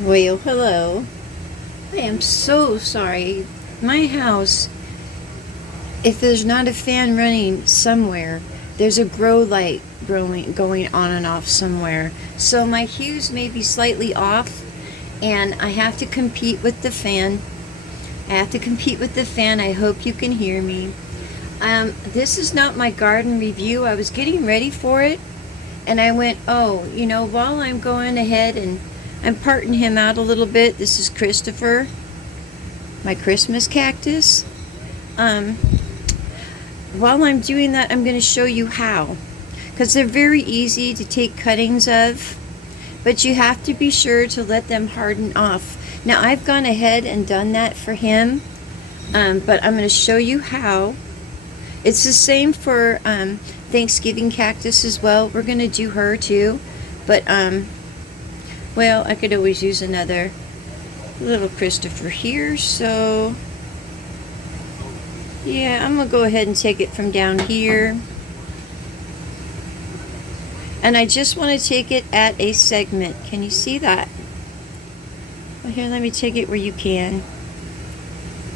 Well, hello. I am so sorry. My house, if there's not a fan running somewhere, there's a grow light going on and off somewhere. So my hues may be slightly off, and I have to compete with the fan. I hope you can hear me. This is not my garden review. I was getting ready for it, and I went, oh, while I'm going ahead and I'm parting him out a little bit. This is Christopher, my Christmas cactus. While I'm doing that, I'm going to show you how, because they're very easy to take cuttings of, but you have to be sure to let them harden off. Now, I've gone ahead and done that for him, but I'm going to show you how. It's the same for Thanksgiving cactus as well. We're going to do her too, but well, I could always use another little Christopher here, so yeah, I'm gonna go ahead and take it from down here. And I just want to take it at a segment. Can you see that? Well, here, let me take it where you can.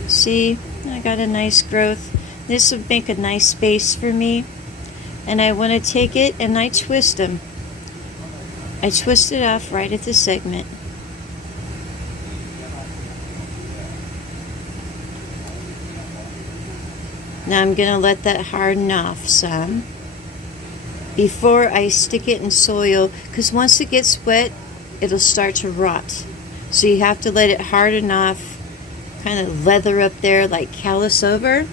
See, I got a nice growth. This would make a nice space for me. And I want to take it and I twist them. I twist it off right at the segment. Now I'm going to let that harden off some before I stick it in soil, because once it gets wet, it'll start to rot. So you have to let it harden off, kind of leather up there like callus over.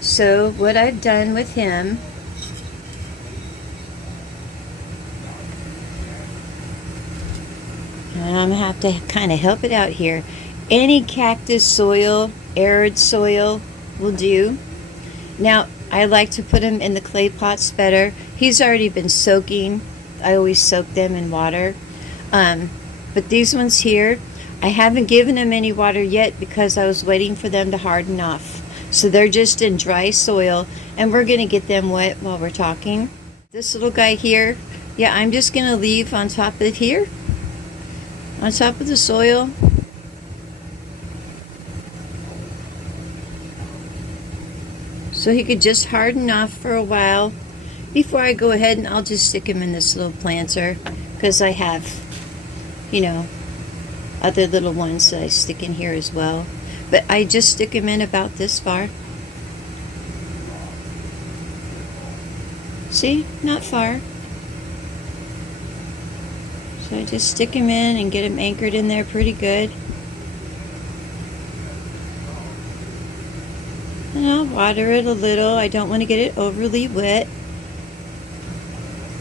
So what I've done with him, I'm going to have to kind of help it out here. Any cactus soil, arid soil will do. Now, I like to put him in the clay pots better. He's already been soaking. I always soak them in water. But these ones here, I haven't given them any water yet because I was waiting for them to harden off. So they're just in dry soil, and we're going to get them wet while we're talking. This little guy here, yeah, I'm just going to leave on top of here. On top of the soil. So he could just harden off for a while before I go ahead and I'll just stick him in this little planter, because I have, other little ones that I stick in here as well. But I just stick him in about this far. See? Not far. So I just stick him in and get him anchored in there pretty good. And I'll water it a little. I don't want to get it overly wet.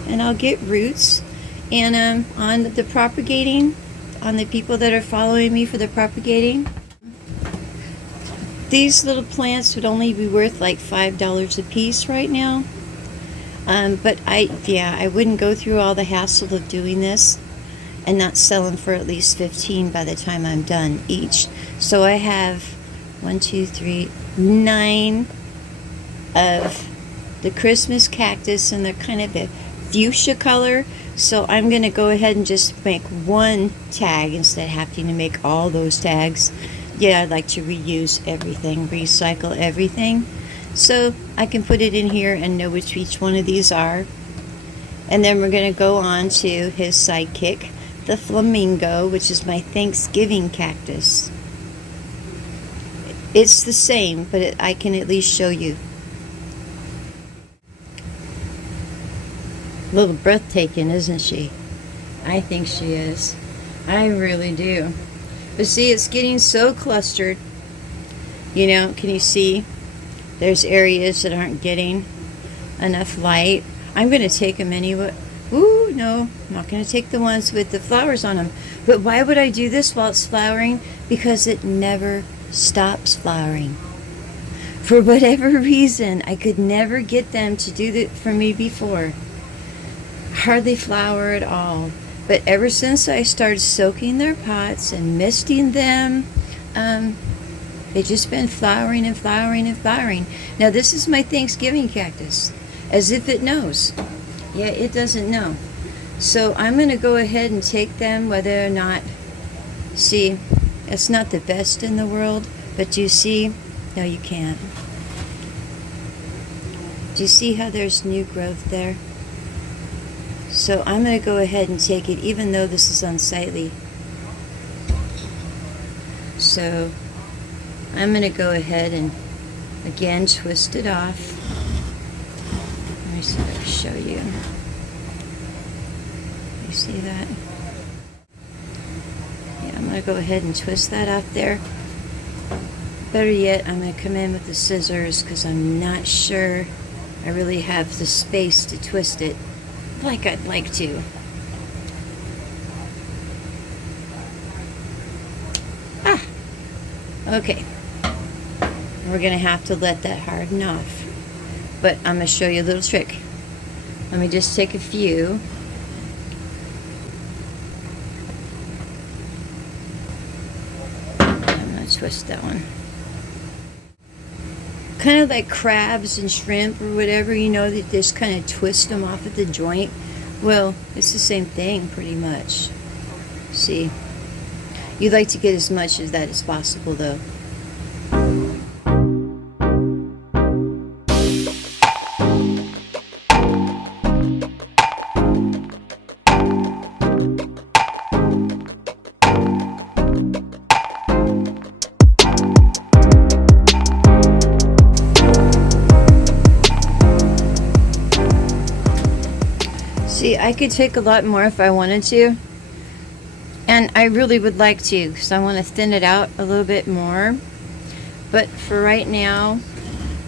And I'll get roots. And on the propagating, on the people that are following me for the propagating, these little plants would only be worth like $5 a piece right now. But I wouldn't go through all the hassle of doing this and not sell them for at least 15 by the time I'm done each. So I have 1, 2, 3, 9 of the Christmas cactus, and they're kind of a fuchsia color. So I'm going to go ahead and just make one tag instead of having to make all those tags. Yeah, I like to reuse everything, recycle everything. So I can put it in here and know which each one of these are. And then we're going to go on to his sidekick, the flamingo, which is my Thanksgiving cactus. It's the same, but I can at least show you. A little breathtaking, isn't she? I think she is. I really do. But see, it's getting so clustered. Can you see? There's areas that aren't getting enough light. I'm going to take them anyway. Ooh, no, I'm not going to take the ones with the flowers on them. But why would I do this while it's flowering? Because it never stops flowering. For whatever reason, I could never get them to do that for me before. Hardly flower at all. But ever since I started soaking their pots and misting them, they've just been flowering and flowering and flowering. Now this is my Thanksgiving cactus, as if it knows. Yeah, it doesn't know. So I'm going to go ahead and take them, whether or not See, it's not the best in the world, but do you see? No, you can't. Do you see how there's new growth there? So I'm going to go ahead and take it, even though this is unsightly. So I'm going to go ahead and again twist it off. Let me see if I can show you. You see that? Yeah, I'm going to go ahead and twist that off there. Better yet, I'm going to come in with the scissors because I'm not sure I really have the space to twist it like I'd like to. Okay. We're going to have to let that harden off. But I'm going to show you a little trick. Let me just take a few. I'm going to twist that one. Kind of like crabs and shrimp or whatever, you know, they just kind of twist them off at the joint. Well, it's the same thing pretty much. See, you'd like to get as much of that as possible though. See, I could take a lot more if I wanted to, and I really would like to because I want to thin it out a little bit more, but for right now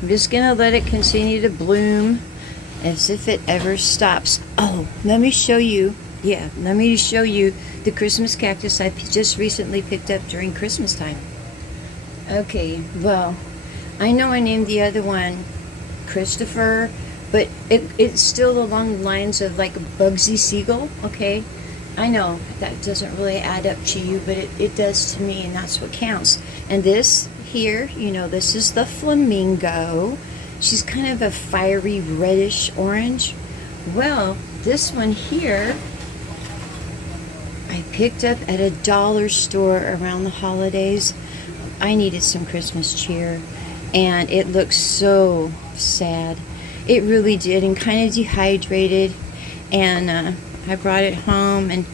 I'm just gonna let it continue to bloom as if it ever stops. Oh, let me show you the Christmas cactus I just recently picked up during Christmas time. Okay, well, I know I named the other one Christopher, but it's still along the lines of like a Bugsy Siegel, okay? I know that doesn't really add up to you, but it does to me, and that's what counts. And this here, you know, this is the flamingo. She's kind of a fiery reddish orange. Well, this one here, I picked up at a dollar store around the holidays. I needed some Christmas cheer, and it looks so sad. It really did, and kind of dehydrated, and I brought it home, and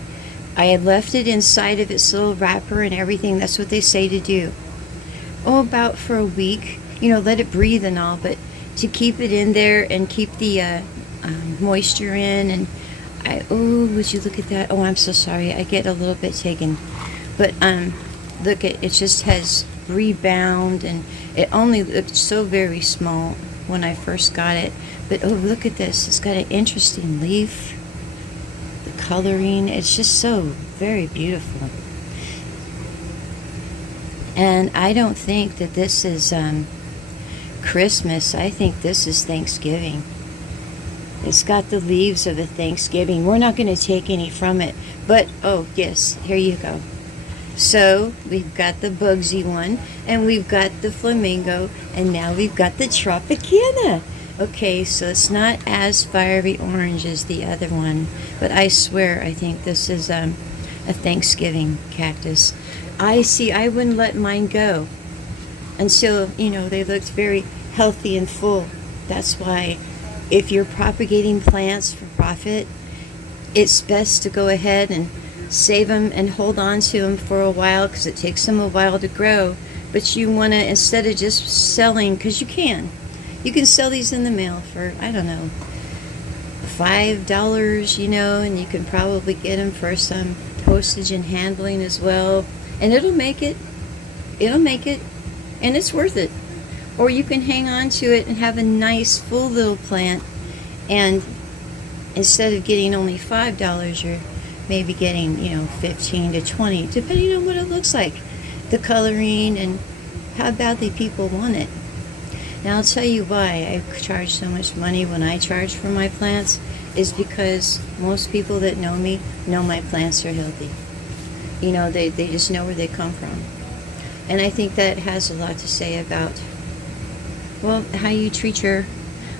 I had left it inside of its little wrapper and everything. That's what they say to do. Oh, about for a week, you know, let it breathe and all, but to keep it in there and keep the moisture in, and would you look at that? Oh, I'm so sorry, I get a little bit taken, but look, it just has rebound, and it only looked so very small when I first got it, but oh, look at this, it's got an interesting leaf, the coloring, it's just so very beautiful. And I don't think that this is Christmas, I think this is Thanksgiving. It's got the leaves of a Thanksgiving. We're not going to take any from it, but oh yes, here you go. So we've got the Bugsy one, and we've got the flamingo, and now we've got the Tropicana. Okay, so it's not as fiery orange as the other one, but I swear I think this is a Thanksgiving cactus. I wouldn't let mine go until, you know, they looked very healthy and full. That's why if you're propagating plants for profit, it's best to go ahead and save them and hold on to them for a while, because it takes them a while to grow. But you want to, instead of just selling, because you can sell these in the mail for, I don't know, $5, you know, and you can probably get them for some postage and handling as well, and it'll make it, and it's worth it. Or you can hang on to it and have a nice full little plant, and instead of getting only $5, you're maybe getting, you know, 15 to 20, depending on what it looks like, the coloring, and how badly people want it. Now I'll tell you why I charge so much money when I charge for my plants, is because most people that know me know my plants are healthy. You know, they just know where they come from. And I think that has a lot to say about, well, how you treat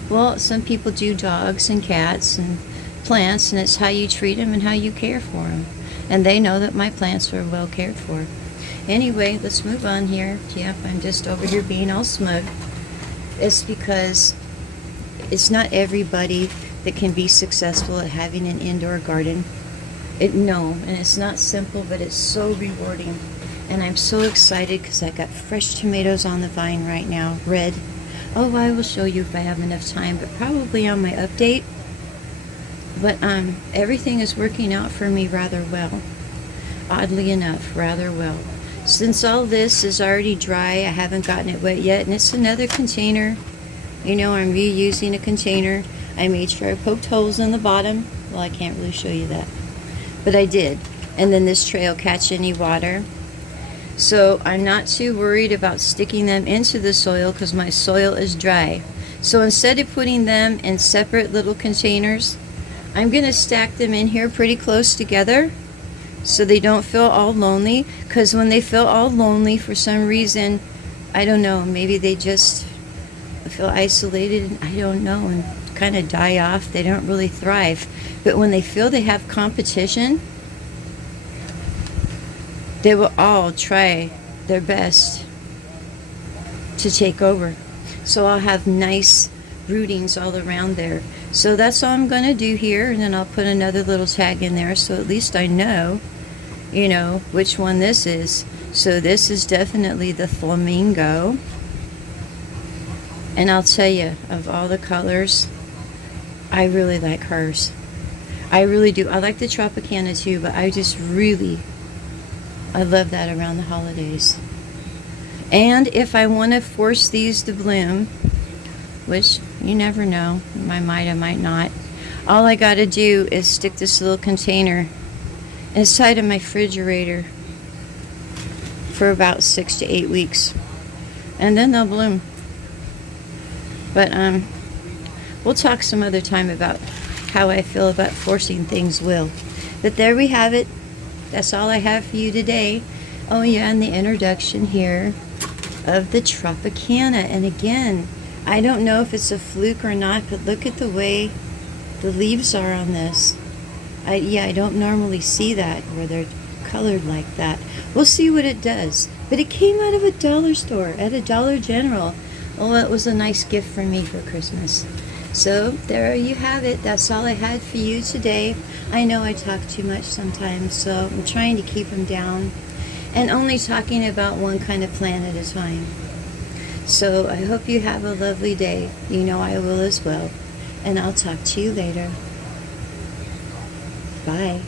well, some people do dogs and cats and plants, and it's how you treat them and how you care for them. And they know that my plants are well cared for. Anyway, let's move on here. Yep, I'm just over here being all smug. It's because it's not everybody that can be successful at having an indoor garden. No, and it's not simple, but it's so rewarding. And I'm so excited because I got fresh tomatoes on the vine right now, red. Oh, I will show you if I have enough time, but probably on my update. But everything is working out for me rather well. Oddly enough, rather well. Since all this is already dry, I haven't gotten it wet yet, and it's another container. You know, I'm reusing a container. I made sure I poked holes in the bottom. Well, I can't really show you that, but I did. And then this tray will catch any water. So I'm not too worried about sticking them into the soil because my soil is dry. So instead of putting them in separate little containers, I'm going to stack them in here pretty close together so they don't feel all lonely, because when they feel all lonely for some reason, I don't know, maybe they just feel isolated, I don't know, and kind of die off. They don't really thrive. But when they feel they have competition, they will all try their best to take over. So I'll have nice rootings all around there. So that's all I'm going to do here, and then I'll put another little tag in there so at least I know, you know, which one this is. So this is definitely the flamingo. And I'll tell you, of all the colors, I really like hers. I really do. I like the Tropicana too, but I love that around the holidays. And if I want to force these to bloom, which you never know, I might, I might not, all I got to do is stick this little container inside of my refrigerator for about 6 to 8 weeks, and then they'll bloom. But we'll talk some other time about how I feel about forcing things will. But there we have it. That's all I have for you today. Oh yeah, and the introduction here of the Tropicana. And again, I don't know if it's a fluke or not, but look at the way the leaves are on this. I don't normally see that where they're colored like that. We'll see what it does. But it came out of a dollar store at a Dollar General. Oh, it was a nice gift for me for Christmas. So there you have it. That's all I had for you today. I know I talk too much sometimes, so I'm trying to keep them down and only talking about one kind of plant at a time. So I hope you have a lovely day. You know I will as well. And I'll talk to you later. Bye.